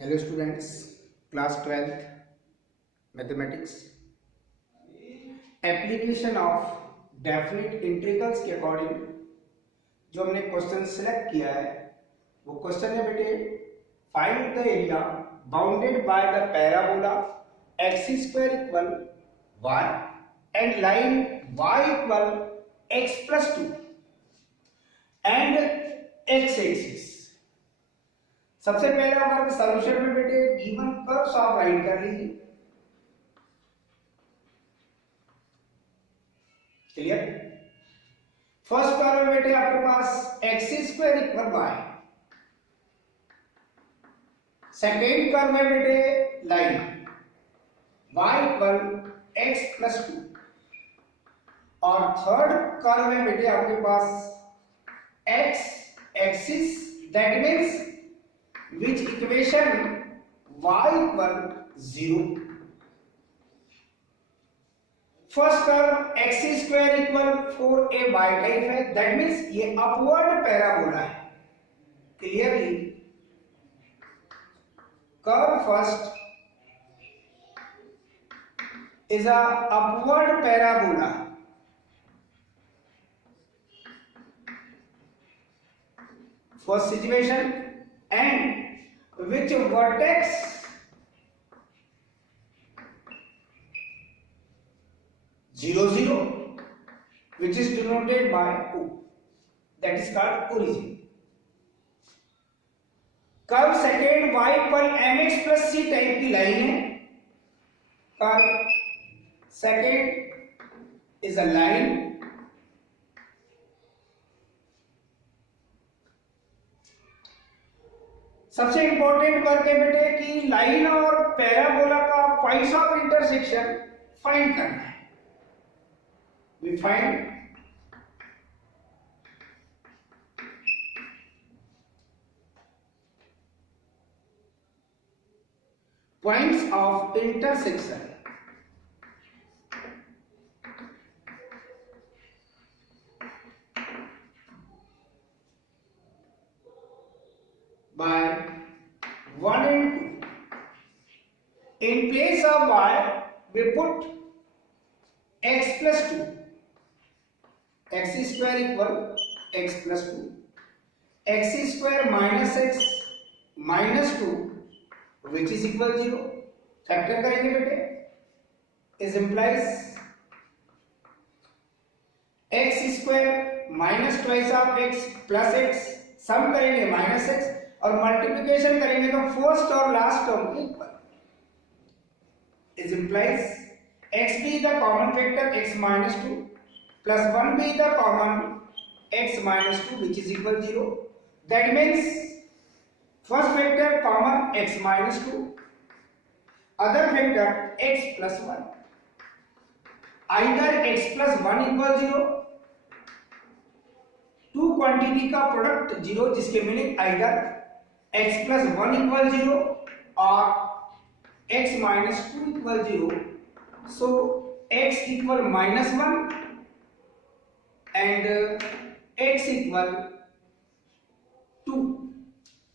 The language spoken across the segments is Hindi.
Hello students, class 12th mathematics application of definite integrals के अकॉर्डिंग जो हमने क्वेश्चन सिलेक्ट किया है वो क्वेश्चन है बेटे, find the area bounded by the parabola x square equal y and line Y equal x plus 2 and x axis. सबसे पहले हमारे सॉल्यूशन में बेटे गिवन कर्व्स आप राइट कर लीजिए। क्लियर? फर्स्ट कर्व में बेटे आपके पास X square equal Y, second curve में बेटे line Y equal x plus 2 और थर्ड कर्व में बेटे आपके पास X axis, that means which equation y equal 0। First curve x square equal 4ay type है, दैट मीन्स ये अपवर्ड पैराबोला है। Clearly curve first is a upward parabola first situation and which vertex zero zero, which is denoted by O, that is called origin। Curve second y equal mx plus c type की लाइन है। Curve second is a line सबसे इंपॉर्टेंट वर्क है बेटे कि लाइन और पैराबोला का पॉइंट्स ऑफ इंटरसेक्शन फाइंड करना है। We find points of intersection by 1 and 2. In place of y, we put x plus 2. X square equal x plus 2. X square minus x minus 2, which is equal 0. Factor करेंगे बेटे, is implies x square minus twice of x plus x, सम करेंगे माइनस x और मल्टीप्लिकेशन करेंगे तो फर्स्ट और लास्ट टर्म के equal. Is implies x be the common factor x minus 2 plus 1 be the common x minus 2, which is equal 0। that means first factor common x minus 2, other factor x plus 1, either x plus 1 equal 0, to quantity का प्रोडक्ट 0, जिसके meaning either x plus 1 equal 0 और x minus 2 equal 0। so x equal minus 1 and x equal 2।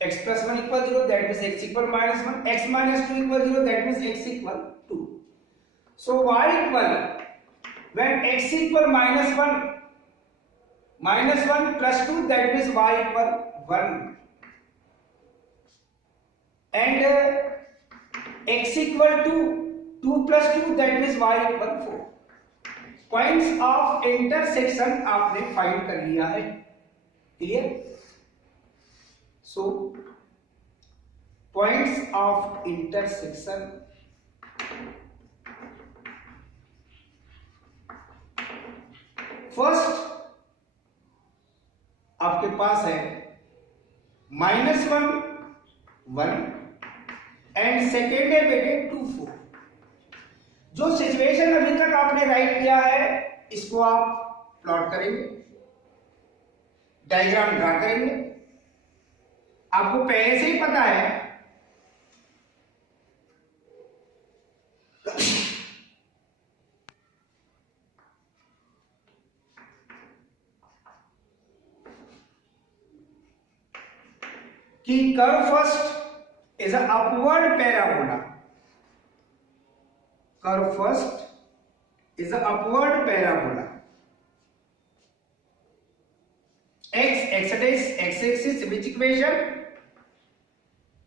x plus 1 equal 0, that means x equal minus 1, x minus 2 equal 0, that means x equal 2। so y equal, when x equal minus 1 plus 2, that means y equal 1 and x equal to 2 plus 2, that means y equal 4। Points of intersection आपने फाइंड कर लिया है। Clear? So points of intersection first आपके पास है -1 1 एंड सेकेंड है बेटे 2 4। जो सिचुएशन अभी तक आपने राइट किया है इसको आप प्लॉट करेंगे, डायग्राम ड्रा करेंगे। आपको पहले से ही पता है कि curve first is a upward parabola. Curve first is a upward parabola. X axis which equation?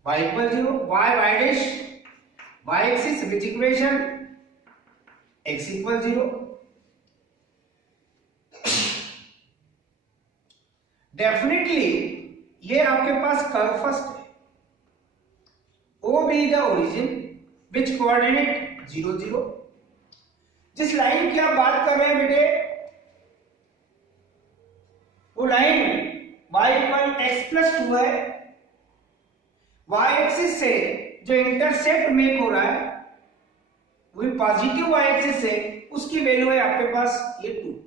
Y equals 0. Y dash y axis which equation? X equals 0. Definitely ये आपके पास कर्व फर्स्ट है. O be the origin which coordinate 0 0. जिस लाइन की आप बात कर रहे हैं बेटे, वो line y equal x plus 2 है. y एक्सिस से जो इंटरसेप्ट मेक हो रहा है वो पॉजिटिव y एक्सिस से, उसकी वैल्यू है आपके पास ये 2.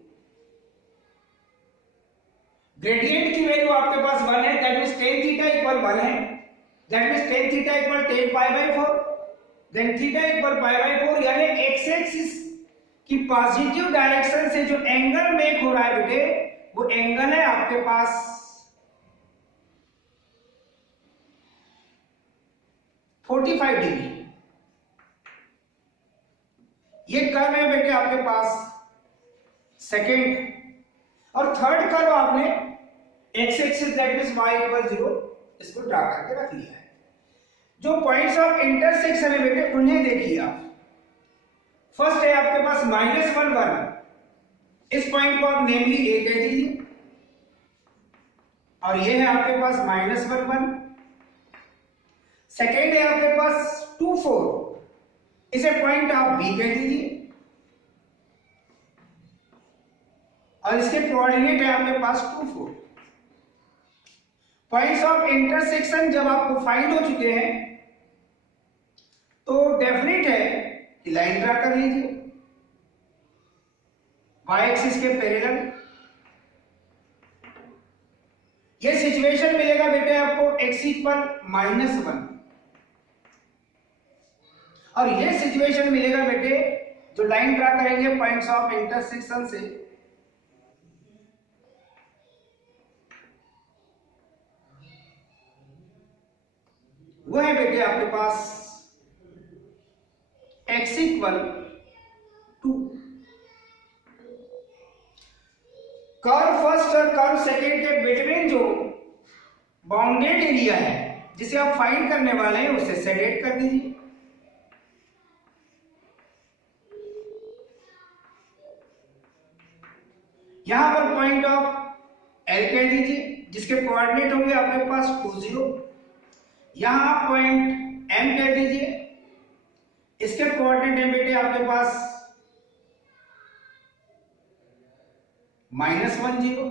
ग्रेडियंट की वैल्यू आपके पास 1 है, that means tan theta equal 1 है. That means tan theta equal tan pi by 4, then theta equal pi by 4. यानी x एक्सिस की पॉजिटिव डायरेक्शन से जो एंगल मेक हो रहा है बेटे, वो एंगल है आपके पास 45 डिग्री. ये कर्व है बेटे आपके पास सेकंड. और थर्ड कर्व आपने x axis that means y equal 0 इसको ड्रा करके रख लिया है. जो पॉइंट्स ऑफ इंटरसेक्शन है बेटे उन्हें देखिए आप. फर्स्ट है आपके पास -1 1. इस पॉइंट को आप नेमली a कह दीजिए. और ये है आपके पास -1 1. सेकेंड है आपके पास 2 4. इसे पॉइंट आप b कह दीजिए. और इसके कोऑर्डिनेट है आपके पास 2 4. पॉइंट्स ऑफ इंटरसेक्शन जब आपको फाइंड हो चुके हैं तो डेफिनेट है कि लाइन ड्रा कर लीजिए y एक्सिस के पैरेलल. ये सिचुएशन मिलेगा बेटे आपको x इक्वल -1. और ये सिचुएशन मिलेगा बेटे जो लाइन ड्रा करेंगे पॉइंट्स ऑफ इंटरसेक्शन से, वो है बेटे आपके पास x इक्वल 2. कर्व फर्स्ट और कर्व सेकेंड के बिटवीन जो बाउंडेड एरिया है जिसे आप फाइंड करने वाले हैं उसे सेडेट कर दीजिए. यहां पर पॉइंट ऑफ L कह दीजिए जिसके कोऑर्डिनेट होंगे आपके पास 2 0. यहां आप पॉइंट M कह दीजिए, इसके कोऑर्डिनेट है बेटे आपके पास -1 0.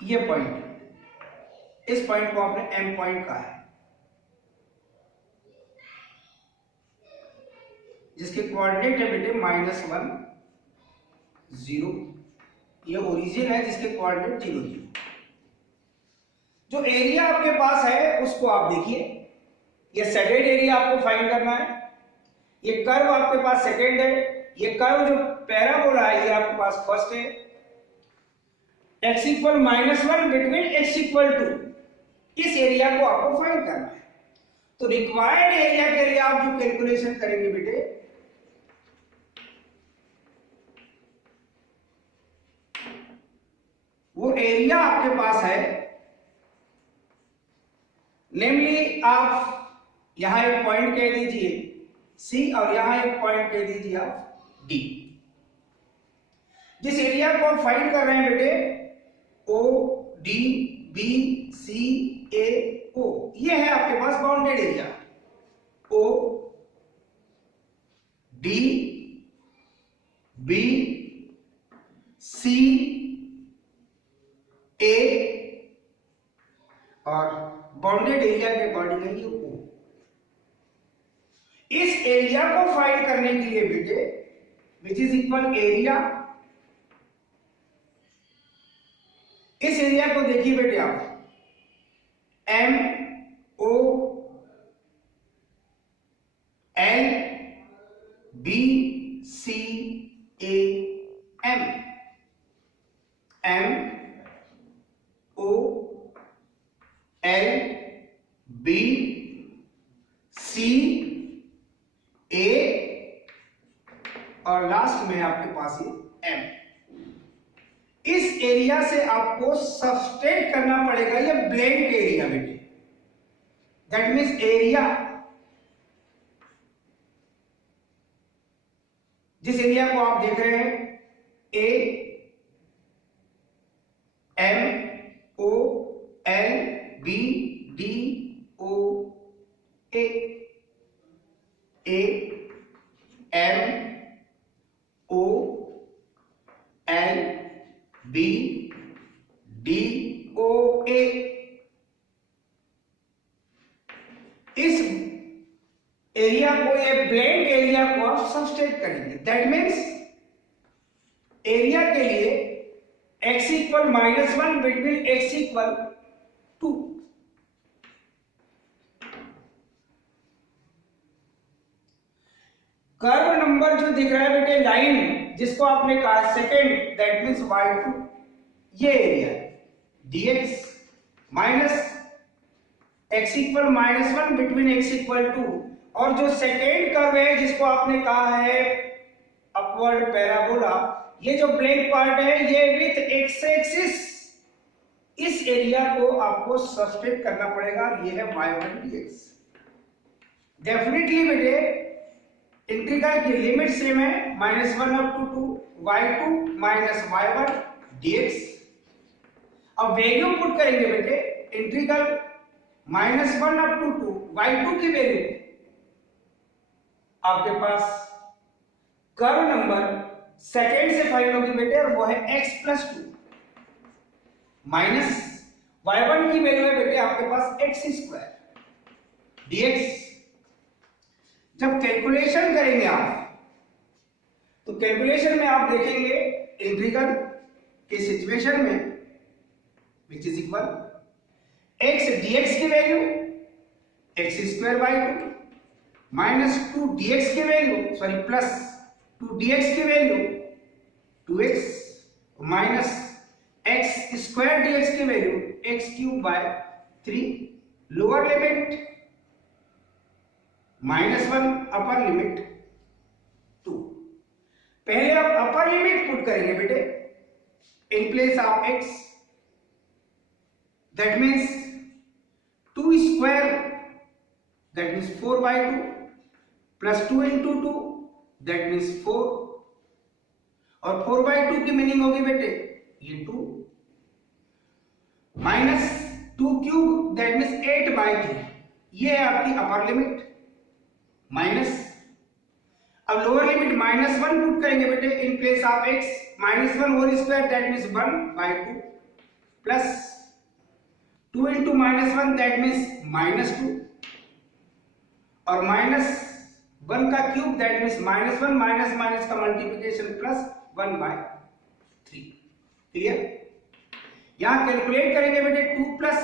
ये पॉइंट, इस पॉइंट को आपने M पॉइंट कहा है जिसके कोऑर्डिनेट है बेटे -1 0. ये ओरिजिन है जिसके कोऑर्डिनेट 0 0. जो एरिया आपके पास है उसको आप देखिए. ये सेडेड एरिया आपको फाइंड करना है. ये कर्व आपके पास सेकंड है. ये कर्व जो पैराबोला है ये आपके पास फर्स्ट है. x equal -1 between x equal 2. इस एरिया को आपको फाइंड करना है. तो रिक्वायर्ड एरिया के लिए आप जो कैलकुलेशन करेंगे बेटे, वो एरिया आपके पास है, नेमली आप यहां एक पॉइंट कह दीजिए C और यहां एक पॉइंट कह दीजिए आप D. जिस एरिया को आप फाइंड कर रहे हैं बेटे O D B C A O, ये है आपके पास bounded area. O D B C A और बाउंडेड एरिया के अकॉर्डिंग है ये O. इस एरिया को फाइंड करने के लिए बेटे विच इज इक्वल एरिया, इस एरिया को देखिए बेटे आप M O L B C A M. M O ए और लास्ट में आपके पास ये एम। इस एरिया से आपको सबट्रैक्ट करना पड़ेगा ये ब्लैंक एरिया बेटे, दैट मीन्स एरिया, जिस एरिया को आप देख रहे हैं A M O L B D O A M O L B D O A. इस एरिया को, ये ब्लैंक एरिया को आप सबट्रैक्ट करेंगे, दैट मीन्स एरिया के लिए x equal -1 between x equal 2। Curve number जो दिख रहा है बेटे, लाइन जिसको आपने कहा सेकेंड, दैट मीन्स y2, ये एरिया है dx minus x equal -1 between x equal 2। और जो सेकेंड कर्व है जिसको आपने कहा है अपवर्ड पैराबोला, ये जो ब्लैक पार्ट है ये विथ x एक्सिस, इस एरिया को आपको सबट्रैक्ट करना पड़ेगा, ये है y1 dx। डेफिनेटली बेटे इंटीग्रल की लिमिट सेम है, -1 up to 2 y2 minus y1 dx। अब वैल्यू पुट करेंगे बेटे, इंटीग्रल -1 अप टू 2 y2 की वैल्यू आपके पास कर्व नंबर सेकेंड से फाइंड होगी बेटे, और वो है x प्लस 2 माइनस y1 की वैल्यू है बेटे आपके पास x स्क्वायर dx। जब कैलकुलेशन करेंगे आप, तो कैलकुलेशन में आप देखेंगे इंटीग्रल के सिचुएशन में which is equal x dx की value x square by 2 minus 2 dx की वैल्यू, सॉरी प्लस 2 dx की value 2x minus x square dx की value x cube by 3। Lower limit -1 upper limit 2। पहले आप अपर लिमिट पुट करेंगे बेटे in place of x, that means 2 square that means 4 by 2 plus 2 into 2 that means 4, और 4 by 2 की मीनिंग होगी बेटे ये 2 minus 2 cube that means 8 by 3, ये है आपकी अपर लिमिट माइनस। अब लोअर लिमिट -1 पुट करेंगे बेटे in place of x, -1 whole square that means 1 by 2 plus 2 into -1 that means -2, और -1 का cube that means -1 minus minus का मल्टीप्लिकेशन प्लस 1 by 3। क्लियर? यहां कैलकुलेट करेंगे बेटे 2 plus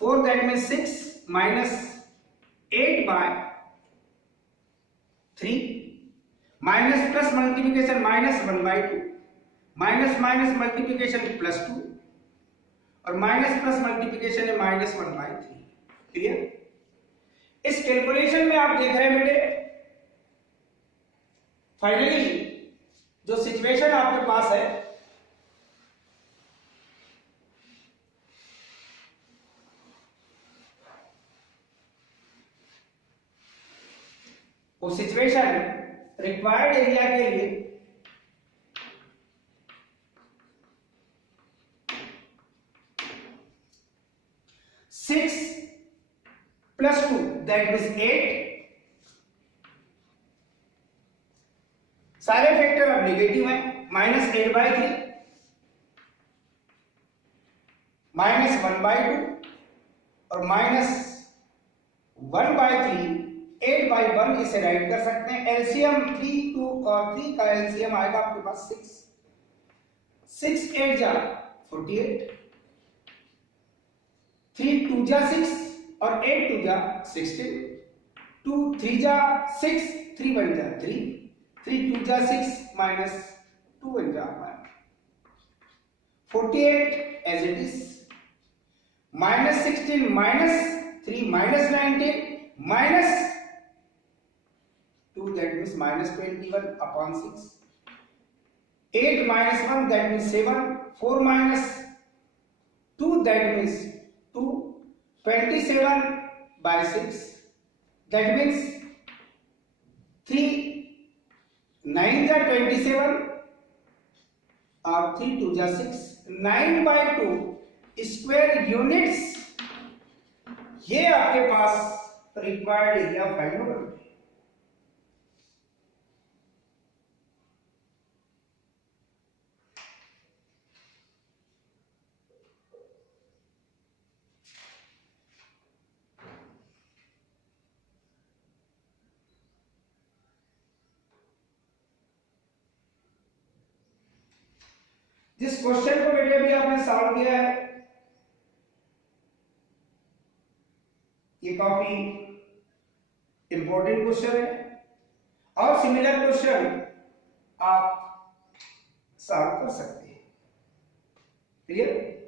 4 that means 6 minus 8 by 3 minus plus multiplication -1 by 2 minus minus multiplication plus 2, और माइनस प्लस मल्टीप्लिकेशन है -1 by 3। क्लियर? इस कैलकुलेशन में आप देख रहे हैं बेटे फाइनली जो सिचुएशन आपके पास है वो सिचुएशन रिक्वायर्ड एरिया के लिए सिक्स प्लस 2 दैट मीन्स 8, सारे फैक्टर अब नेगेटिव हैं, -8 by 3 -1 by 2 और -1 by 3 8 by 1 इसे राइट कर सकते हैं। एलसीएम 3 का एलसीएम आएगा आपके पास 6 8 जा 48, 3 2 जा 6 और 8 2 जा 16, 2 3 जा 6 3 1 जा 3 3 2 जा 6 माइनस 2 1 जा 1, 48 as it is, -16 minus 3 minus 19 minus 2, that means minus 21 upon 6. 8 minus 1, that means 7. 4 minus 2, that means 2. 27 by 6, that means 3 9 are 27 और 3 2 जा 6. 9 by 2 स्क्वायर यूनिट्स, ये आपके पास रिक्वायर्ड एरिया फाइंड होगा. जिस क्वेश्चन को बेटे भी आपने सॉल्व किया है, ये काफी इंपॉर्टेंट क्वेश्चन है और सिमिलर क्वेश्चन आप सॉल्व कर सकते हैं. क्लियर?